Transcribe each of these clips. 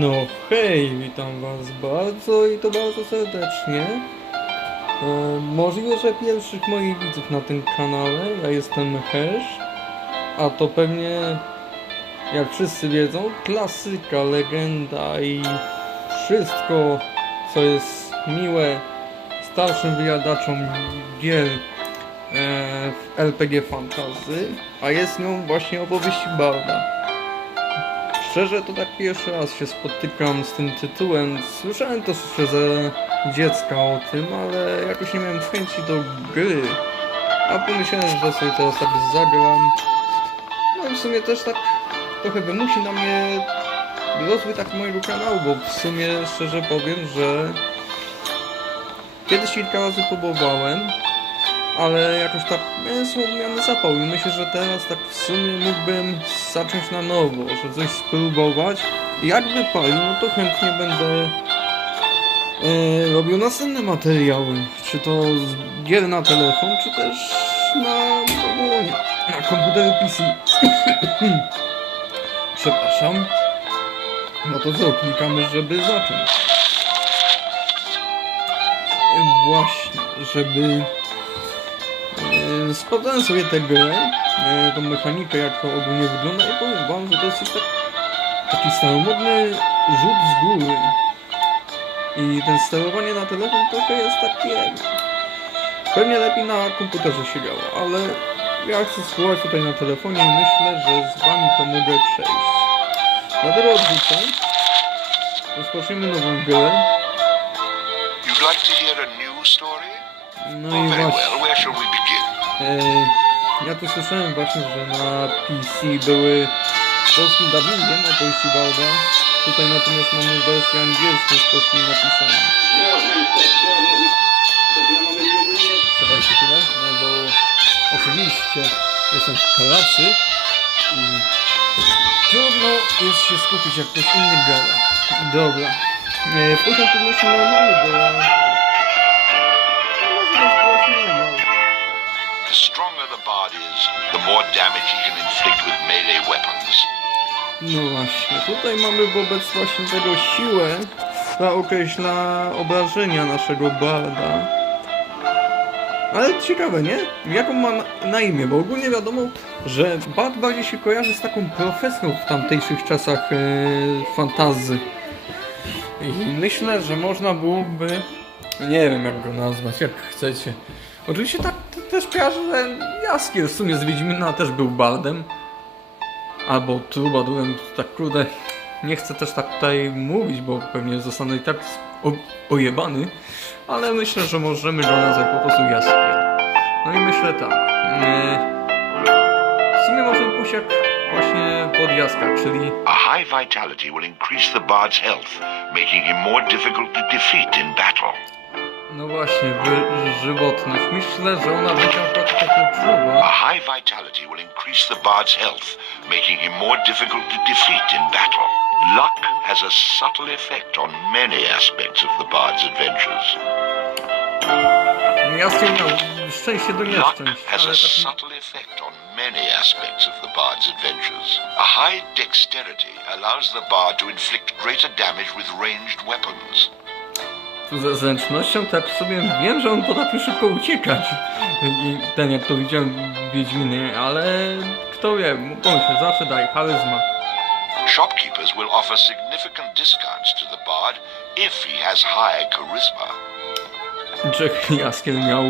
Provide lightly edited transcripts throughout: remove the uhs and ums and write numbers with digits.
No hej, witam was bardzo i to bardzo serdecznie. Możliwe, że pierwszych moich widzów na tym kanale, ja jestem Hesz, a to pewnie, jak wszyscy wiedzą, klasyka, legenda i wszystko, co jest miłe starszym wyjadaczom gier w RPG Fantasy, a jest nią właśnie opowieści Barda. Szczerze to tak pierwszy raz się spotykam z tym tytułem. Słyszałem to jeszcze ze dziecka o tym, ale jakoś nie miałem chęci do gry. A pomyślałem, że sobie teraz tak zagram. No i w sumie też tak trochę wymusi na mnie rozwój tak mojego kanału, bo w sumie szczerze powiem, że kiedyś kilka razy próbowałem, ale jakoś tak miałem słomiany zapał i myślę, że teraz tak w sumie mógłbym zacząć na nowo, że coś spróbować. Jak wypali, no to chętnie będę robił następne materiały, czy to z gier na telefon, czy też na komputer PC. Przepraszam. No to co, klikamy, żeby zacząć. Właśnie, żeby sprawdzałem sobie tę grę, tą mechanikę, jak to ogólnie wygląda i powiem wam, że to jest taki staromodny rzut z góry. I ten sterowanie na telefon trochę jest takie... Pewnie lepiej na komputerze się działa, ale ja chcę spróbować tutaj na telefonie i myślę, że z wami to mogę przejść. Dlatego odrzucę. Rozpoczniemy nową grę. No i właśnie. Ja tu słyszałem właśnie, że na PC były polskim dubbingiem opowieści Barda. Tutaj natomiast mamy wersję angielską z polskim napisem. Czekajcie chwilę, no bo oczywiście jestem w pracy i trudno jest się skupić jak ktoś inny gada. Dobra. Poziom trudności normalny, bo ja... The stronger the bard is, the more damage he can inflict with melee weapons. No właśnie, tutaj mamy wobec właśnie tego siłę, która określa obrażenia naszego barda. Ale ciekawe, nie? Jaką ma na imię, bo ogólnie wiadomo, że bard bardziej się kojarzy z taką profesją w tamtejszych czasach fantasy. I myślę, że można byłoby... Nie wiem jak go nazwać, jak chcecie. Oczywiście tak też kojarzę, że Jaskier w sumie z Wiedźmina też był bardem. Albo trubadurem, tak kurde. Nie chcę też tak tutaj mówić, bo pewnie zostanę i tak ojebany. Ale myślę, że możemy go nazwać po prostu Jaskier. No i myślę tak. W sumie możemy pójść jak właśnie pod Jaska, czyli... A high vitality will increase the bard's health, making him more difficult to defeat in battle. No właśnie, żywotność. Myślę, że ona będzie akurat taka czuła. A high vitality will increase the bard's health, making him more difficult to defeat in battle. Luck has a subtle effect on many aspects of the bard's adventures. Jaskier miał szczęście do Luck nieszczęść, has ale a tak... subtle effect on many aspects of the bard's adventures. A high dexterity allows the bard to inflict greater damage with ranged weapons. Tu ze zręcznością tak sobie wiem, że on potrafi szybko uciekać. I ten jak to widziałem w Wiedźminie, ale kto wie, pomyśl, zawsze daj, charyzma. Shopkeepers will offer significant discounts to the bard if he has high charisma. Że Jaskier miał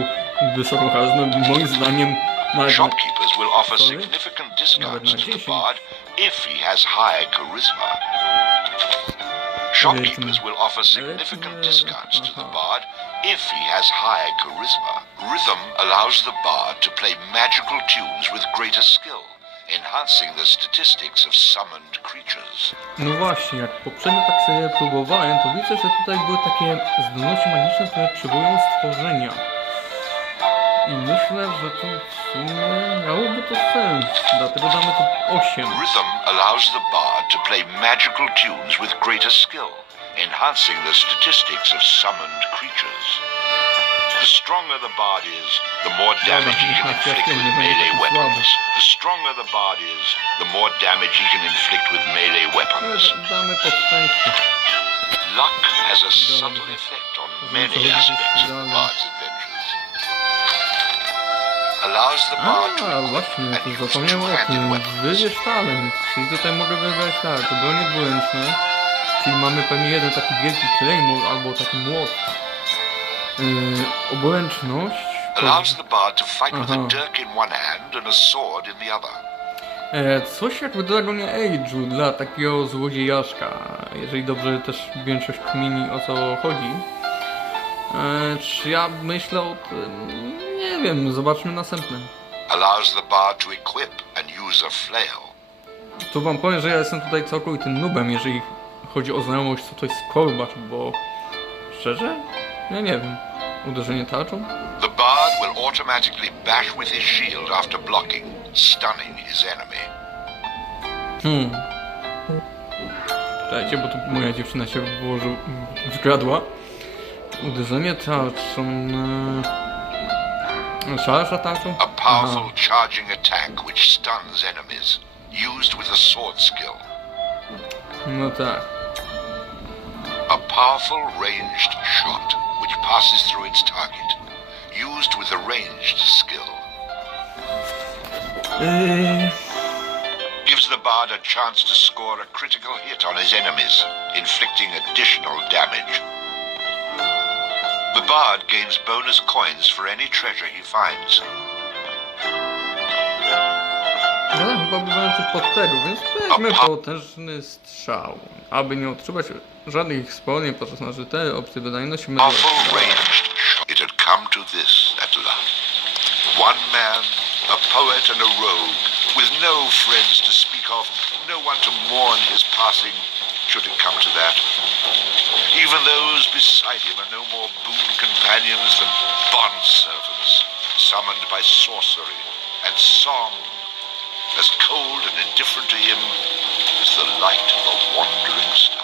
wysoką charyzmę, moim zdaniem nawet na... Shopkeepers will offer significant discounts to the bard if he has high charisma. Shopkeepers will offer significant discounts to the bard if he has high charisma. Rhythm allows the bard to play magical tunes with greater skill, enhancing the statistics of summoned creatures. No właśnie, jak poprzednio tak sobie próbowałem, to widzę, że tutaj były takie zdolności magiczne, które przywołują stworzenia. I myślę, że to w sumie miałoby to sens, dlatego damy to 8. Rhythm allows the bard to play magical tunes with greater skill, enhancing the statistics of summoned creatures. The stronger the bard is, the more damage he can inflict with melee weapons. The stronger the bard is, the more damage he can inflict with melee weapons. Damy pod szczęście. Luck has a subtle effect on many aspects of the bard's adventures. Allows the bard to equip właśnie, and to use zapomniałem o two-handed tym. weapons. Wybierz talent. Czyli tutaj mogę wybrać tak, to bronie dwuręczne. Czyli mamy pewnie jeden taki wielki claymore albo taki młot. Obręczność. Allows the bard to fight with a dirk in one hand and a sword in the other. Coś jak w Dragonie Age'u dla takiego złodziejaszka, jeżeli dobrze też większość kmini o co chodzi. Czy ja myślę o tym? Nie wiem, zobaczmy następne. Allows the bard to equip and use a flail. Tu wam powiem, że ja jestem tutaj całkowitym noobem, jeżeli chodzi o znajomość co to jest korbacz, bo szczerze? Ja nie wiem. Uderzenie tarczą? The bard will automatically bash with his shield after blocking, stunning his enemy. Czekajcie, bo tu moja dziewczyna się wkradła. Uderzenie tarczą... Szarża tarczą? A powerful charging attack which stuns enemies, used with a sword skill. No tak. A powerful ranged shot which passes through its target, used with a ranged skill. Gives the bard a chance to score a critical hit on his enemies, inflicting additional damage. The bard gains bonus coins for any treasure he finds. No chyba byłem coś pod tego, więc weźmy potężny strzał. Aby nie odczuwać żadnych wspomnień podczas naszej tej opcji wydajności Powerful ranged shot. It had come to this at last. One man, a poet and a rogue, with no friends to speak of, no one to mourn his passing, should it come to that. Even those beside him are no more boon companions than bond servants, summoned by sorcery and song, as cold and indifferent to him as the light of a wandering star.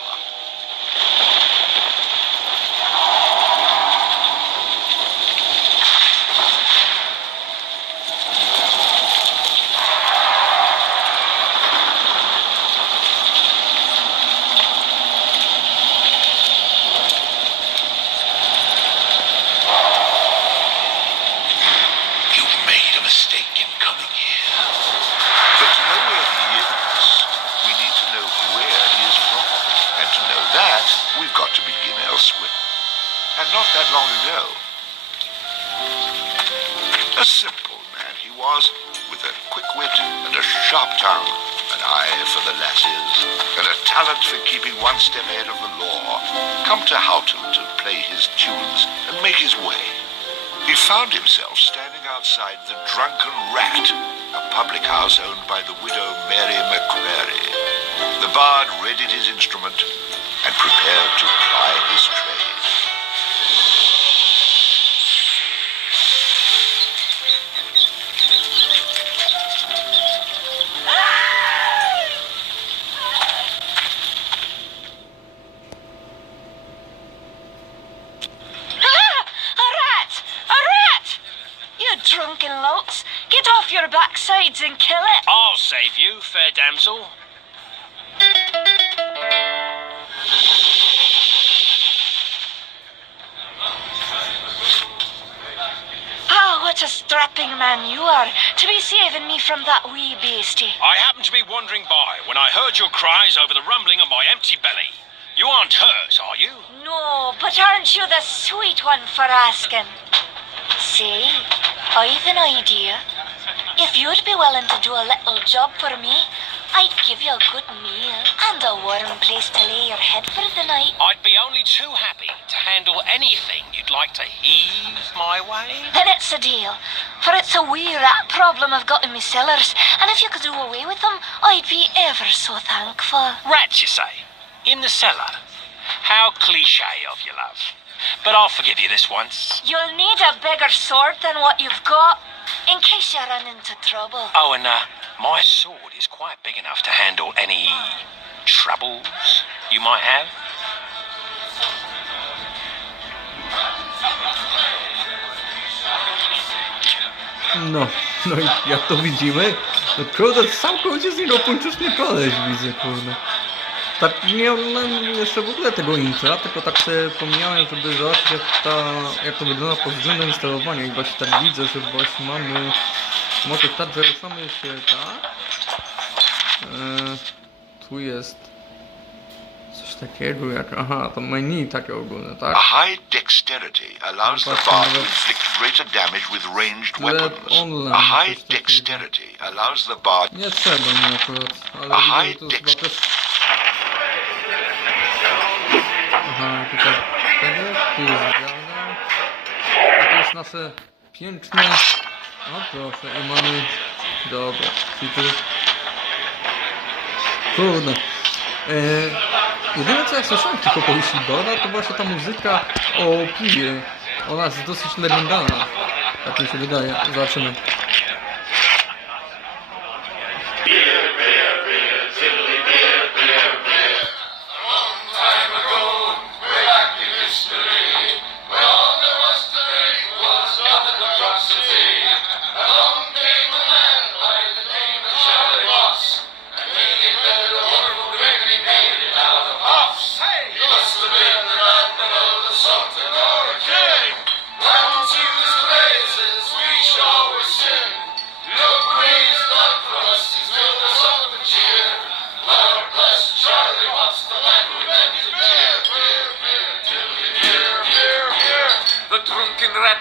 Not that long ago. A simple man he was, with a quick wit and a sharp tongue, an eye for the lasses, and a talent for keeping one step ahead of the law, come to Houghton to play his tunes and make his way. He found himself standing outside the Drunken Rat, a public house owned by the widow Mary McCreary. The bard readied his instrument and prepared to ply his trade. Drunken louts, get off your backsides and kill it. I'll save you, fair damsel. Ah, what a strapping man you are, to be saving me from that wee beastie. I happened to be wandering by when I heard your cries over the rumbling of my empty belly. You aren't hurt, are you? No, but aren't you the sweet one for asking? See, I've an idea. If you'd be willing to do a little job for me, I'd give you a good meal and a warm place to lay your head for the night. I'd be only too happy to handle anything you'd like to heave my way. Then it's a deal, for it's a wee rat problem I've got in me cellars, and if you could do away with them, I'd be ever so thankful. Rats, you say? In the cellar? How cliché of you, love. But I'll forgive you this once. You'll need a bigger sword than what you've got, in case you run into trouble. Oh, and my sword is quite big enough to handle any troubles you might have. No i jak to widzimy, no kurde, całkowicie z niego półczesny koleś widzę, kurde. Tak nie oglądałem jeszcze w ogóle tego intra, tylko tak sobie pomijałem, żeby zobaczyć jak to wygląda pod względem instalowania i właśnie tak widzę, że właśnie mamy motyw tak, że ruszamy się tak. Tu jest coś takiego jak, aha, to menu takie ogólne, tak? A high dexterity allows the bard to inflict greater damage with ranged weapons. A high dexterity allows the bard... Nie trzeba mi akurat, ale A widzę, high że to jest chyba też... Aha, tutaj tego, tu jest barda, a tu jest nasze piękne... O proszę, i mamy... Dobra, czyli tu... Kurde. Jedyne co ja słyszałem w tych opowieści barda, to właśnie ta muzyka o piwie. Ona jest dosyć legendarna, tak mi się wydaje. Zobaczymy.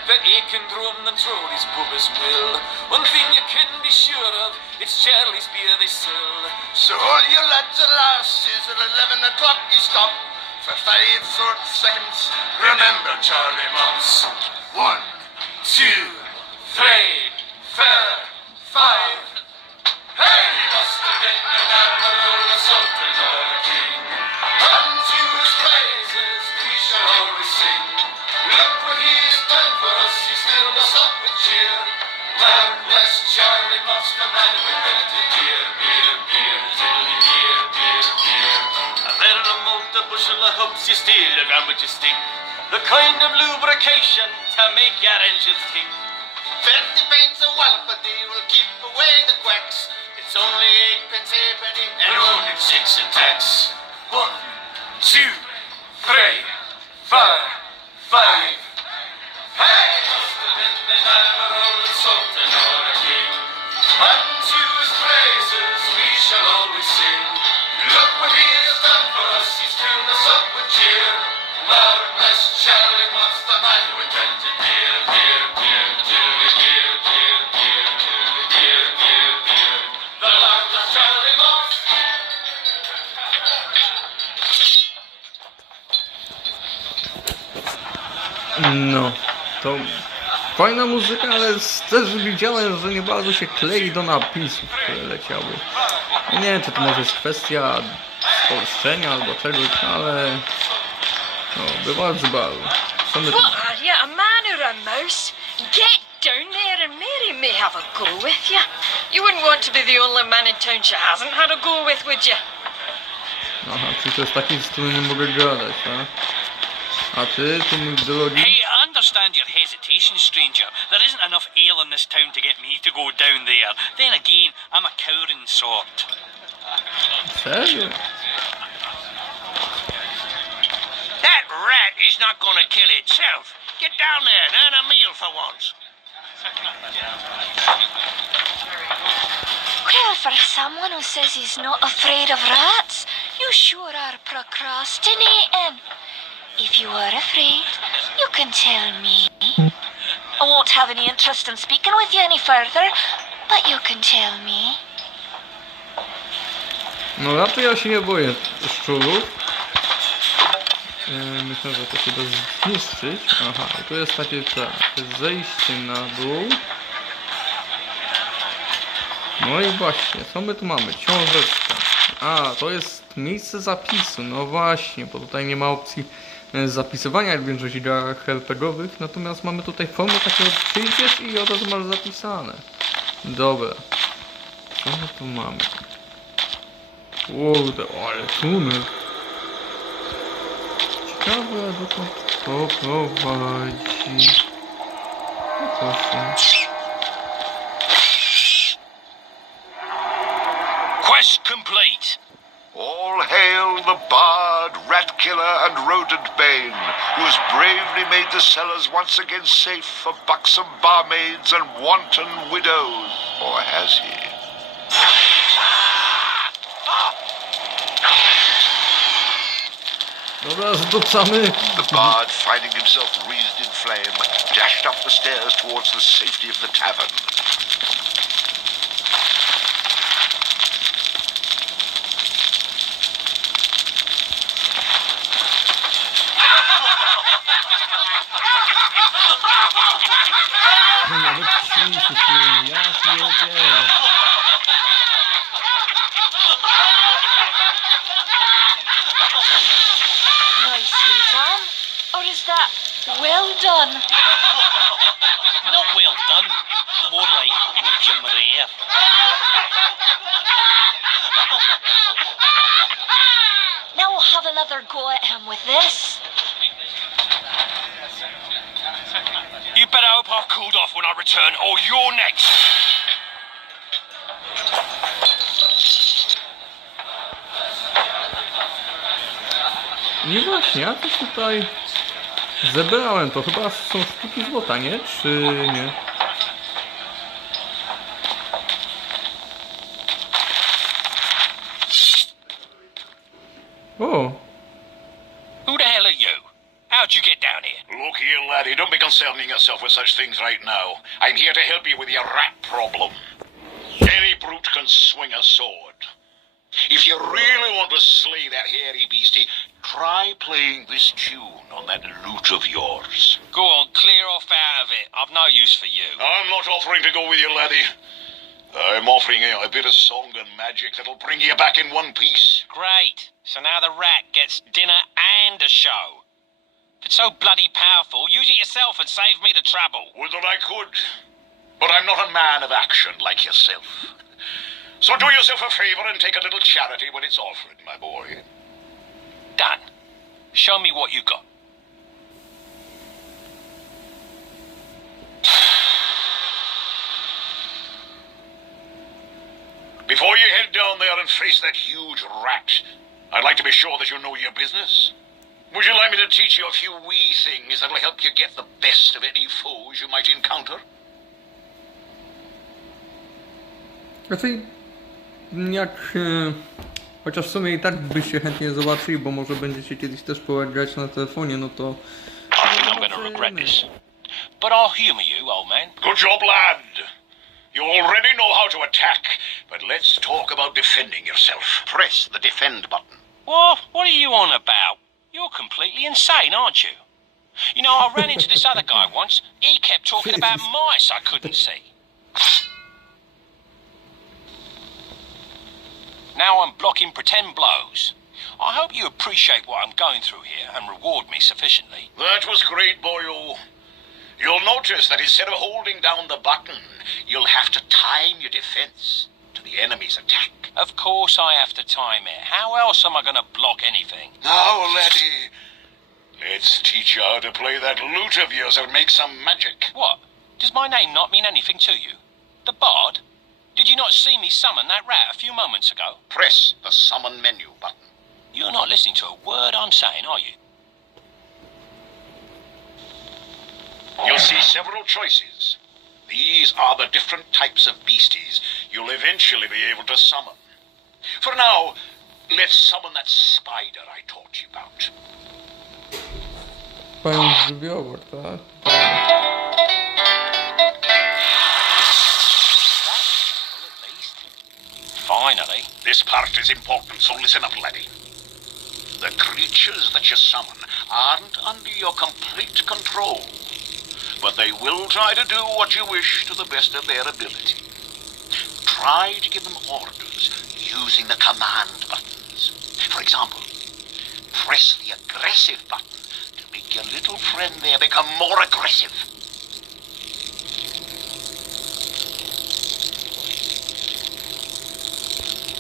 The aching drum that through his pubis will. One thing you can be sure of, it's Charlie's beer they sell. So all you lads and lasses at 11 o'clock you stop for 5 short seconds. Remember Charlie Moss. 1, 2, 3, 4, 5. Hey! He must have been an admiral, a sultan, or a king. Unto his praises we shall always sing. Look what he has done for us, he's filled us up with cheer. Lord bless Charlie Moss, the man who invented beer, beer, beer, tiddly beer, beer, beer. A barrel of malt, a bushel of hopes, you steal a gram with your stick. The kind of lubrication to make your engines tick. 50 pence a wallop, but they will keep away the quacks. It's only 8 pence halfpenny and only 6 in tax. 1, 2, 3, 4, 5. Hey! Must have been an admiral, a sultan, or a king. Unto his praises we shall always sing. Look what he has done for us, he's filled us up with cheer. Lord bless Charlie Moss, the man who invented beer, beer, beer, beer, beer, beer, beer, beer, beer, beer. The Lord bless Charlie Moss. No, to fajna muzyka, ale też widziałem, że nie bardzo się klei do napisów, które leciały. Nie wiem, czy to może jest kwestia spolszczenia albo czegoś, ale no, bywa zbalu. Co my tu What are you, a man or a mouse? Get down there and Mary may have a go with you. You wouldn't want to be the only man in town she hasn't had a go with, would you? Aha, czyli to jest taki, z którym nie mogę gadać, tak? A ty, mój drogi... Hey, I understand your hesitation, stranger. There isn't enough ale in this town to get me to go down there. Then again, I'm a cowering sort. Serio? That rat is not going to kill itself. Get down there and earn a meal for once. Well, for someone who says he's not afraid of rats, you sure are procrastinating. If you are afraid, you can tell me. I won't have any interest in speaking with you any further, but you can tell me. No raczej ja się nie boję szczurów. Myślę, że to się da zniszczyć. Aha, i tu jest takie zejście na dół. No i właśnie, co my tu mamy? Książeczka. A, to jest miejsce zapisu. No właśnie, bo tutaj nie ma opcji zapisywania jak w większości grach RPG-owych. Natomiast mamy tutaj formę takiego, przyjdziesz i od razu masz zapisane. Dobra. Co my tu mamy? Kurde, ale tunel. Ciekawe, dokąd to prowadzi. No proszę. the bard, rat killer, and rodent bane, who has bravely made the cellars once again safe for buxom barmaids and wanton widows. Or has he? Dobra, zdupcamy. The bard, finding himself wreathed in flame, dashed up the stairs towards the safety of the tavern. Nawet ćwiczyć nie, ja pierdzielę. Nicely done. Or is that well done? Not well done. More like medium rare. Now we'll have another go at him with this. You better hope I've cooled off when I return, or you're next. I właśnie, ja coś tutaj zebrałem. To chyba są sztuki złota, nie? Czy nie? O! Who the hell are you? How'd you get down here? Look here, laddie, don't be concerning yourself with such things right now. I'm here to help you with your rat problem. Any brute can swing a sword. If you really want to slay that hairy beastie, try playing this tune on that lute of yours. Go on, clear off out of it. I've no use for you. I'm not offering to go with you, laddie. I'm offering you a bit of song and magic that'll bring you back in one piece. Great. So now the rat gets dinner and a show. If it's so bloody powerful, use it yourself and save me the trouble. Would that I could. But I'm not a man of action like yourself. So do yourself a favor and take a little charity when it's offered, my boy. Done. Show me what you got. Before you head down there and face that huge rat, I'd like to be sure that you know your business. Would you like me to teach you a few wee things that'll help you get the best of any foes you might encounter? Raczej jak... chociaż w sumie i tak byście chętnie zobaczyli, bo może będziecie kiedyś też grać na telefonie, no to... I think I'm gonna regret this. But I'll humour you, old man. Good job, lad. You already know how to attack, but let's talk about defending yourself. Press the defend button. What are you on about? You're completely insane, aren't you? You know, I ran into this other guy once. He kept talking about mice I couldn't see. Now I'm blocking pretend blows. I hope you appreciate what I'm going through here and reward me sufficiently. That was great, boyo. You'll notice that instead of holding down the button, you'll have to time your defense to the enemy's attack. Of course I have to time it. How else am I going to block anything? Now, laddie, let's teach you how to play that lute of yours and make some magic. What? Does my name not mean anything to you? The Bard? Did you not see me summon that rat a few moments ago? Press the summon menu button. You're not listening to a word I'm saying, are you? You'll see several choices. These are the different types of beasties you'll eventually be able to summon. For now, let's summon that spider I taught you about. Pająk żywiołor, tak? Finally. This part is important, so listen up, laddie. The creatures that you summon aren't under your complete control, but they will try to do what you wish to the best of their ability. Try to give them orders using the command buttons. For example, press the aggressive button to make your little friend there become more aggressive.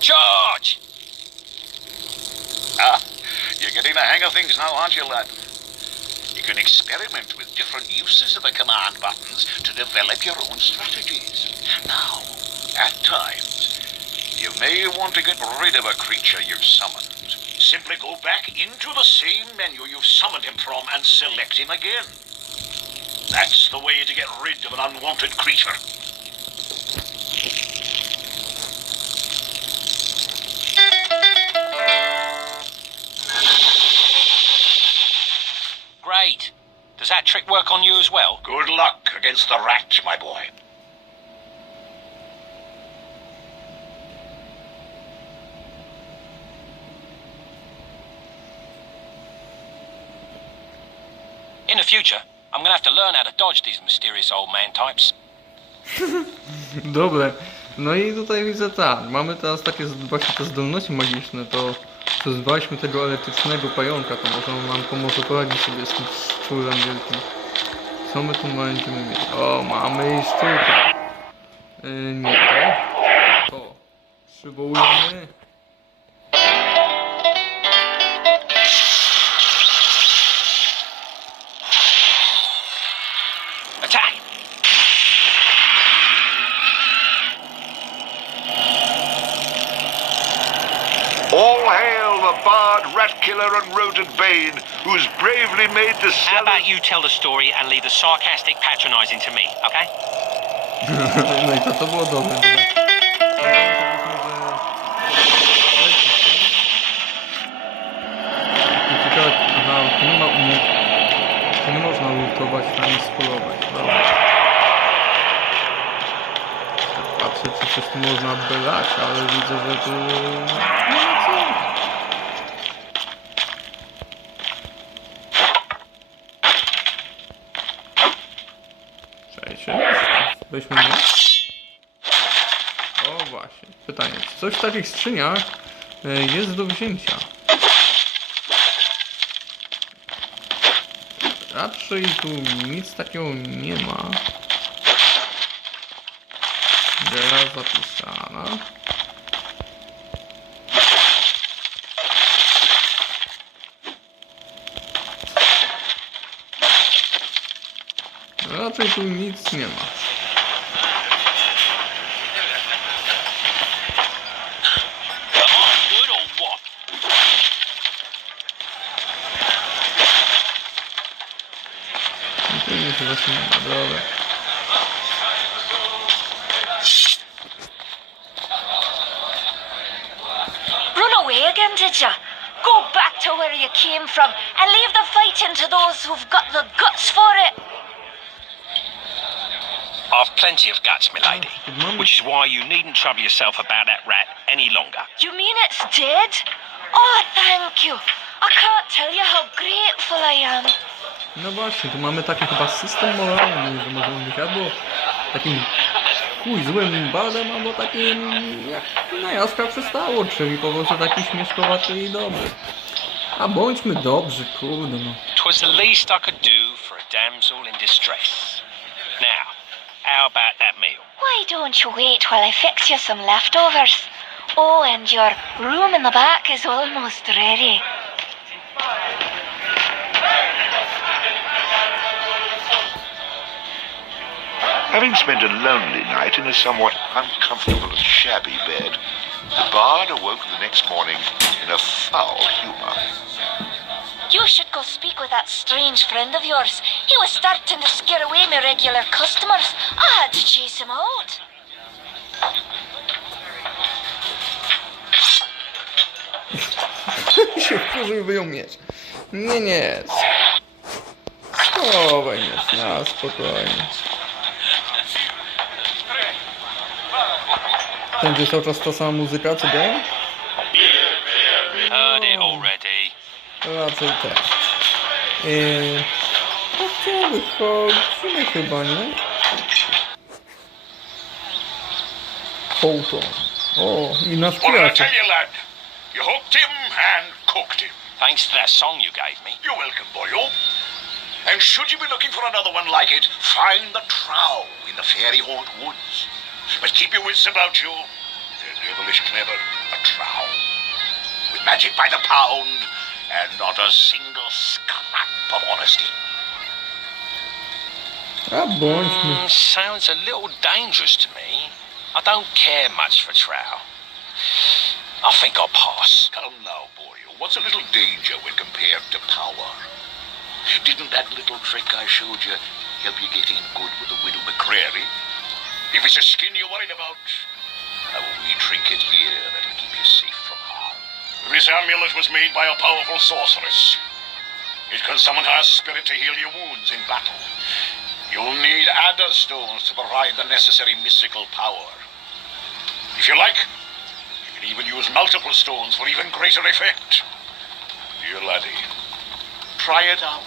Charge! Ah, you're getting the hang of things now, aren't you, lad? You can experiment with different uses of the command buttons to develop your own strategies. Now, at times, you may want to get rid of a creature you've summoned. simply go back into the same menu you've summoned him from and select him again. That's the way to get rid of an unwanted creature. Great. Does that trick work on you as well? Good luck against the rat, my boy. In the future, I'm gonna have to learn how to dodge these mysterious old man types. Dobre. No i tutaj widzę tak, mamy teraz takie właśnie te zdolności magiczne, to zbaliśmy tego elektrycznego pająka, to może on nam pomoże poradzić sobie z tym szczurem wielkim. Co my tu będziemy mieć? O, mamy szczurka. Nie to. To. Przywołujemy. Attack! All hail the bard, rat killer, and rodent bane, who's bravely made the How about you tell the story and leave the sarcastic patronizing to me, okay? No i to było dobre. Aha, tu nie można lutować, tam jest polować. Dobra. Patrzę, czy coś tu można brać, ale widzę, że tu nie ma co. Czekajcie. Weźmy mnie. O właśnie, pytanie. Czy coś w takich skrzyniach jest do wzięcia? Raczej tu nic takiego nie ma. Gra zapisana. Raczej tu nic nie ma. Am I good or what? Tu nic właśnie nie ma, dobra. Run away again, did ya? Go back to where you came from and leave the fighting to those who've got the guts for it. I've plenty of guts, milady. Which is why you needn't trouble yourself about that rat any longer. You mean it's dead? Oh, thank you. I can't tell you how grateful I am. No właśnie, tu mamy taki chyba system moralny, że możemy być albo takim złym bardem, albo takim jak na jaskra przystało, czyli po prostu taki śmieszkowaty i dobry. A bądźmy dobrzy, kurde no. 'Twas the least I could do for a damsel in distress. Now, how about that meal? Why don't you wait while I fix you some leftovers? Oh, and your room in the back is almost ready. Having spent a lonely night in a somewhat uncomfortable and shabby bed, the bard awoke the next morning in a foul humor. You should go speak with that strange friend of yours. He was starting to scare away my regular customers. I had to chase him out. się wkurzył, wyjął miecz. Nie. Schowaj miecz, na spokojnie. Będzie cały czas ta sama muzyka, co daje? Heard it already. Raczej tak. To co, wychodzimy chyba, nie? Hołton. O, i nasz What did I przyjaciel. tell you, lad? You hooked him and cooked him. Thanks to that song you gave me. You're welcome, boyo. And should you be looking for another one like it, find the trow in the fairy haunt woods. But keep your wits about you. They're devilish clever, a trow. With magic by the pound, and not a single scrap of honesty. A bądźmy. Sounds a little dangerous to me. I don't care much for trow. I think I'll pass. Come now, boyo. What's a little danger when compared to power? Didn't that little trick I showed you help you get in good with the widow McCreary? If it's a skin you're worried about, a wee trinket here that'll keep you safe from harm. This amulet was made by a powerful sorceress. It can summon her spirit to heal your wounds in battle. You'll need adder stones to provide the necessary mystical power. If you like, you can even use multiple stones for even greater effect. Dear laddie, try it out.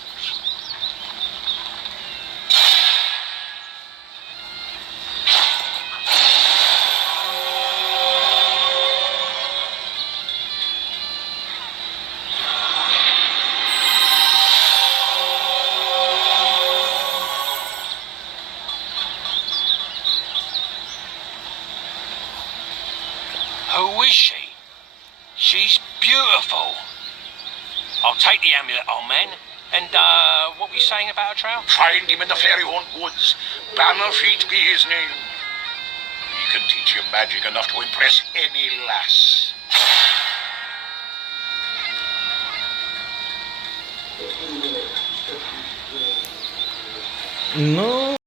Who is she? She's beautiful. I'll take the amulet, old man. And, what were you saying about her trail? Find him in the Fairy Haunt Woods. Bannerfeet be his name. He can teach you magic enough to impress any lass. No,